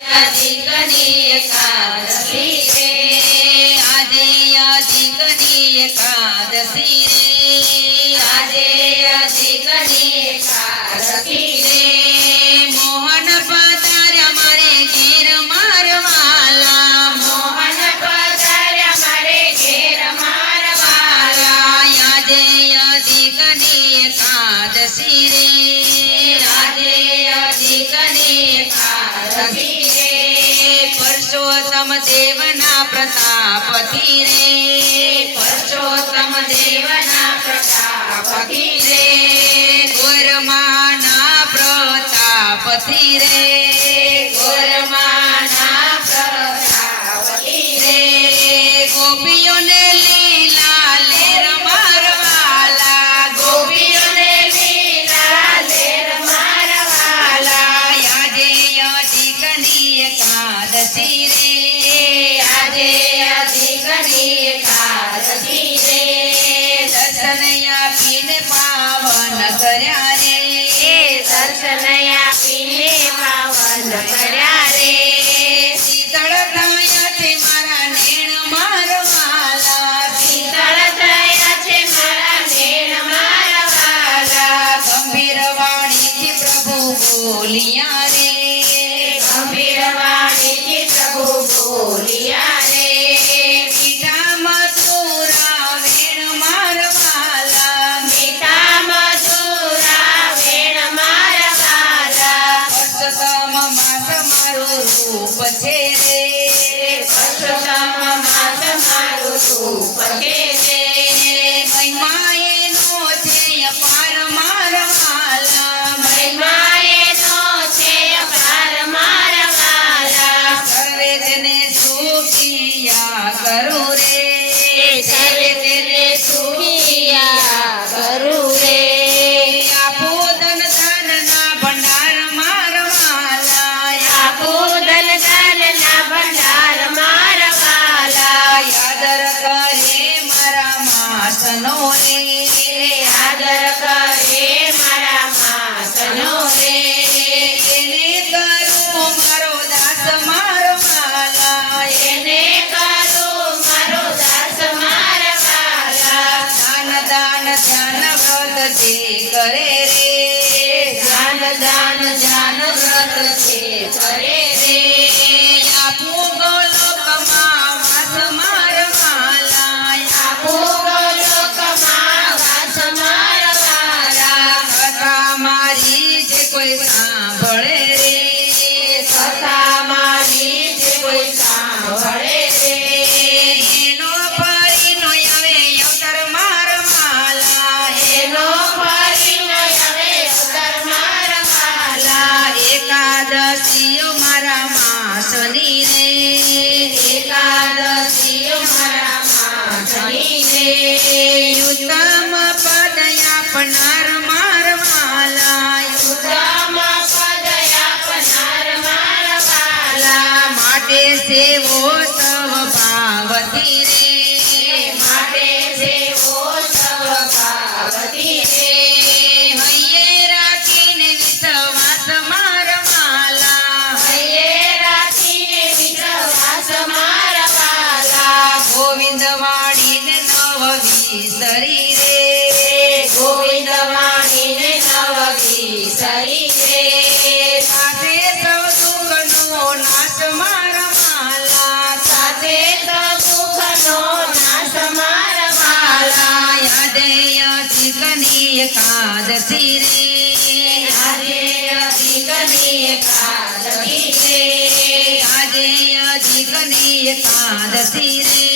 अधिकनी एकादशी रे आजे अधिकनी एकादशी रे आजे अधिकनी एकादशी रे मोहन पधार्या मारे घेर मारवाला मोहन पधार्या मारे घेर मारवाला आजे अधिकनी एकादशी रे आजे अधिकनी एकादशी परशोत्तम देवना प्रतापति रे परशोत्तम देवना प्रतापति रे गोरमाना प्रतापति रे गोरमाना प्रतापति रे गोपियों ने लीला लेर मारवाला गोपियों ने लीला लेर मारवाला याजे अधिकनी एकादशी रे आजे अधिकनी एकादशी रे दर्शन आपीने पावन कर्या रे दर्शन आपीने पावन कर्या रे शीतल थया छे मारा नेण मारवाला शीतल थया छे मारा नेण मारवाला गंभीर वाणीथी प्रभु बोलिया रे गंभीर वाणीथी प्रभु बोलिया रे मीठा मधुरा वेण मारवाला मीठा मधुरा वेण मारवाला परशोत्तम मास मारो रूप छे रे परशोत्तम मास मारो रूप छे रे महिमा एनो छे अपार मारवाला महिमा एनो छे अपार मारवाला सर्वे તેને સુખિયા કરું રે સર્વે તેને સુખિયા કરું રે આપો ધન દાનના ભંડાર મારવાલા આપો ધન દાનના ભંડાર મારવાલા આદર કરે મારા માસનો રે આદર કરે મારા માસનો રે એને કરું મારો દાસ મારવાલા એને કરું મારો દાસ મારવાલા દાન દાન ધ્યાન વ્રત જે કરે રે ધ્યાન દાન ધ્યાન વ્રત જે કરે રે આપો ગોલોકમાં વાસ મારવાલા આપો ગોલોકમાં વાસ મારવાલા કથા મારી જે કોઈ સાંભળે રે કથા મારી જે કોઈ સાંભળે રે એનો ફરીનો આવે અવતાર મારવાલા એનો ફરીનો આવે અવતાર મારવાલા એકાદશીઓ મારા માસની રે એકાદશીઓ મારા માસની રે યુતમ પદ આપનાર મારવાલા યુતમ પદ આપનાર મારવાલા માટે સેવો સવ ભાવતી રે માટે સેવો સવ ભાવતી રે હૈયે રાખીને વિશ્વાસ મારવાલા હૈયે રાખીને વિશ્વાસ મારવાલા ગોવિંદ વાણીને નવ વિસરી રે ગોવિંદ વાણીને નવ વિસરી રે સાથે સૌ દુઃખનો નાશ મારવાલા સાથે સૌ દુઃખનો નાશ મારવાલા યાદે અધિકની એકાદશી રે આજે અધિકની એકાદશી રે આજે અધિકની એકાદશી રે